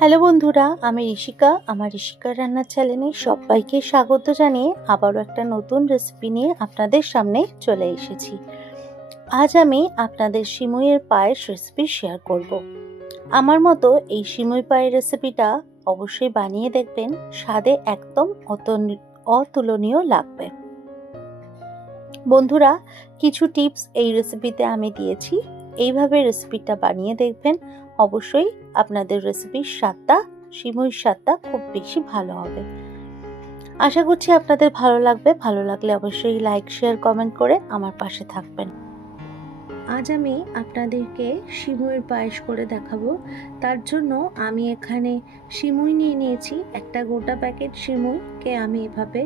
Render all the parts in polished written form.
Hello বন্ধুরা, আমি ঋষিকা। আমার ঋষিকা রান্নার চ্যানেলে সবাইকে স্বাগত জানিয়ে আবারও একটা নতুন রেসিপি নিয়ে আপনাদের সামনে চলে এসেছি। আজ আমি আপনাদের সিমুইয়ের পায়েস রেসিপি শেয়ার করব। আমার মতো এই সিমুই পায়ের রেসিপিটা অবশ্যই বানিয়ে দেখবেন, স্বাদে একদম অতুলনীয় লাগবে। বন্ধুরা, কিছু টিপস এই রেসিপিতে আমি দিয়েছি, এইভাবে রেসিপিটা বানিয়ে দেখবেন। অবশ্যই আপনাদের রেসিপির স্বাদটা, সিমুইর স্বাদটা খুব বেশি ভালো হবে। আশা করছি আপনাদের ভালো লাগবে। ভালো লাগলে অবশ্যই লাইক, শেয়ার, কমেন্ট করে আমার পাশে থাকবেন। আজ আমি আপনাদেরকে সিমুইয়ের পায়েস করে দেখাবো। তার জন্য আমি এখানে সিমুই নিয়ে নিয়েছি। একটা গোটা প্যাকেট সিমুইকে আমি এভাবে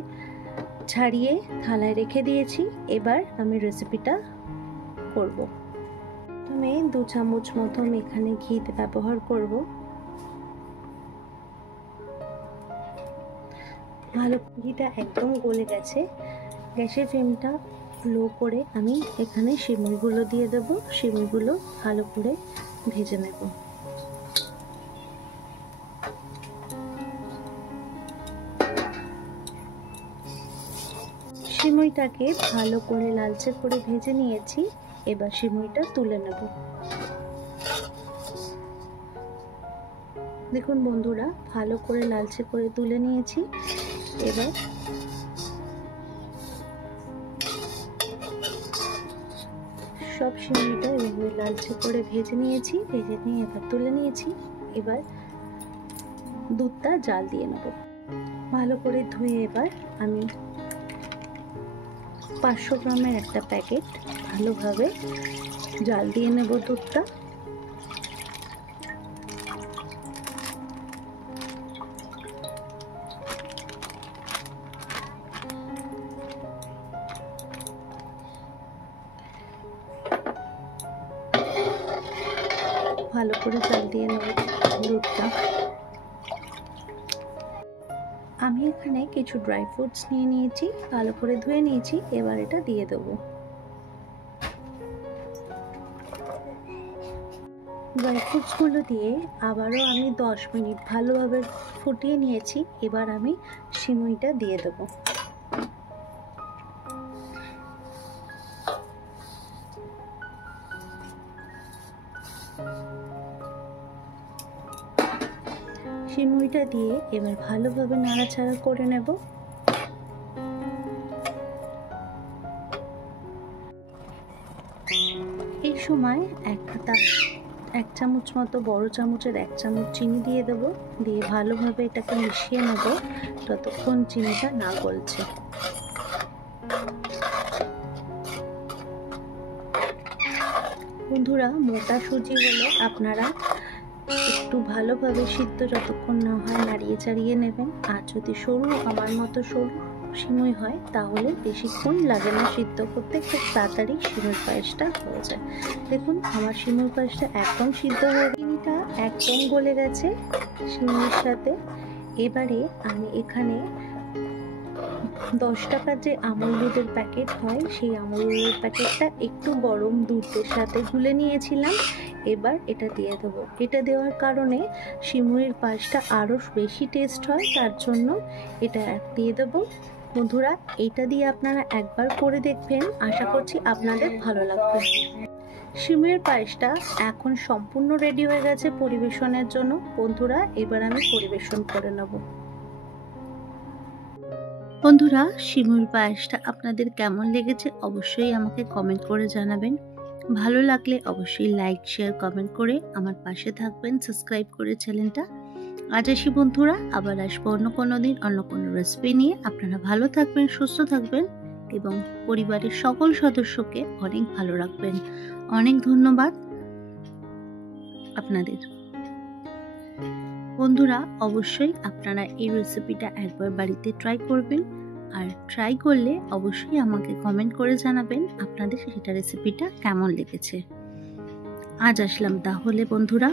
ছাড়িয়ে থালায় রেখে দিয়েছি। এবার আমি রেসিপিটা করব। প্রথমে 2 চামচ মতো আমি এখানে ঘি ব্যবহার করব। ভালো ঘিটা একদম গলে গেছে। গ্যাসের ফ্লেমটা লো করে আমি এখানে সিমুইগুলো দিয়ে দেব। সিমুইগুলো ভালো করে ভেজে নেব। সিমুইটাকে ভালো করে লালচে করে ভেজে নিয়েছি। এবার সিমুইটা তুলে নেব। দেখুন বন্ধুরা, ভালো করে লালচে করে তুলে নিয়েছি। এবার সব সিমুইটা এভাবে লালচে করে ভেজে নিয়েছি। ভেজে নিয়ে এবার তুলে নিয়েছি। এবার দুধটা জাল দিয়ে নেব। ভালো করে ধুয়ে এবার আমি 500 গ্রামের একটা প্যাকেট ভালোভাবে জাল দিয়ে নেব দুধটা। ভালো করে জাল দিয়ে নেব দুধটা। আমি এখানে কিছু ড্রাই ফ্রুটস নিয়ে নিয়েছি, ভালো করে ধুয়ে নিয়েছি। এবার এটা দিয়ে দেব। ড্রাই ফ্রুটসগুলো দিয়ে আবারও আমি 10 মিনিট ভালোভাবে ফুটিয়ে নিয়েছি। এবার আমি সিমুইটা দিয়ে দেব। সিমুইটা দিয়ে এবার ভালোভাবে নাড়াচাড়া করে নেব। এই সময় এক চামচ মতো, বড় চামচের 1 চামচ চিনি দিয়ে দেব। দিয়ে ভালোভাবে এটাকে মিশিয়ে নেব যতক্ষণ চিনিটা না গলছে। বন্ধুরা, মোটা সুজি হলে আপনারা একটু ভালোভাবে সিদ্ধ যতক্ষণ না হয় নাড়িয়ে চাড়িয়ে নেবেন। আর যদি সরু, আমার মতো সরু সিমুই হয়, তাহলে বেশিক্ষণ লাগে না সিদ্ধ করতে, খুব তাড়াতাড়ি সিমুই পায়েসটা হয়ে যায়। দেখুন, আমার সিমুই পায়েসটা একদম সিদ্ধ হয়ে চিনিটা একদম গলে গেছে সিমুইয়ের সাথে। এবারে আমি এখানে 10 টাকার যে আমুল দুধের প্যাকেট হয়, সেই আমুল দুধের প্যাকেটটা একটু গরম দুধের সাথে গুলে নিয়েছিলাম। এবার এটা দিয়ে দেবো। এটা দেওয়ার কারণে সিমুইয়ের পায়েসটা আরও বেশি টেস্ট হয়, তার জন্য এটা দিয়ে দেবো। বন্ধুরা, এইটা দিয়ে আপনারা একবার করে দেখবেন, আশা করছি আপনাদের ভালো লাগবে। সিমুইয়ের পায়েসটা এখন সম্পূর্ণ রেডি হয়ে গেছে পরিবেশনের জন্য। বন্ধুরা, এবার আমি পরিবেশন করে নেব। বন্ধুরা, সিমুইয়ের পায়েসটা আপনাদের কেমন লেগেছে অবশ্যই আমাকে কমেন্ট করে জানাবেন। ভালো লাগলে অবশ্যই লাইক, শেয়ার, কমেন্ট করে আমার পাশে থাকবেন, সাবস্ক্রাইব করে চ্যানেলটা। আজ আসি বন্ধুরা, আবার আসবো অন্য কোনো দিন অন্য কোনো রেসিপি নিয়ে। আপনারা ভালো থাকবেন, সুস্থ থাকবেন এবং পরিবারের সকল সদস্যকে অনেক ভালো রাখবেন। অনেক ধন্যবাদ আপনাদের। বন্ধুরা, অবশ্যই আপনারা এই রেসিপিটা একবার বাড়িতে ট্রাই করবেন। আর ট্রাই করলে অবশ্যই আমাকে কমেন্ট করে জানাবেন আপনাদের সেটা রেসিপিটা কেমন লেগেছে। আজ আসলাম তাহলে বন্ধুরা।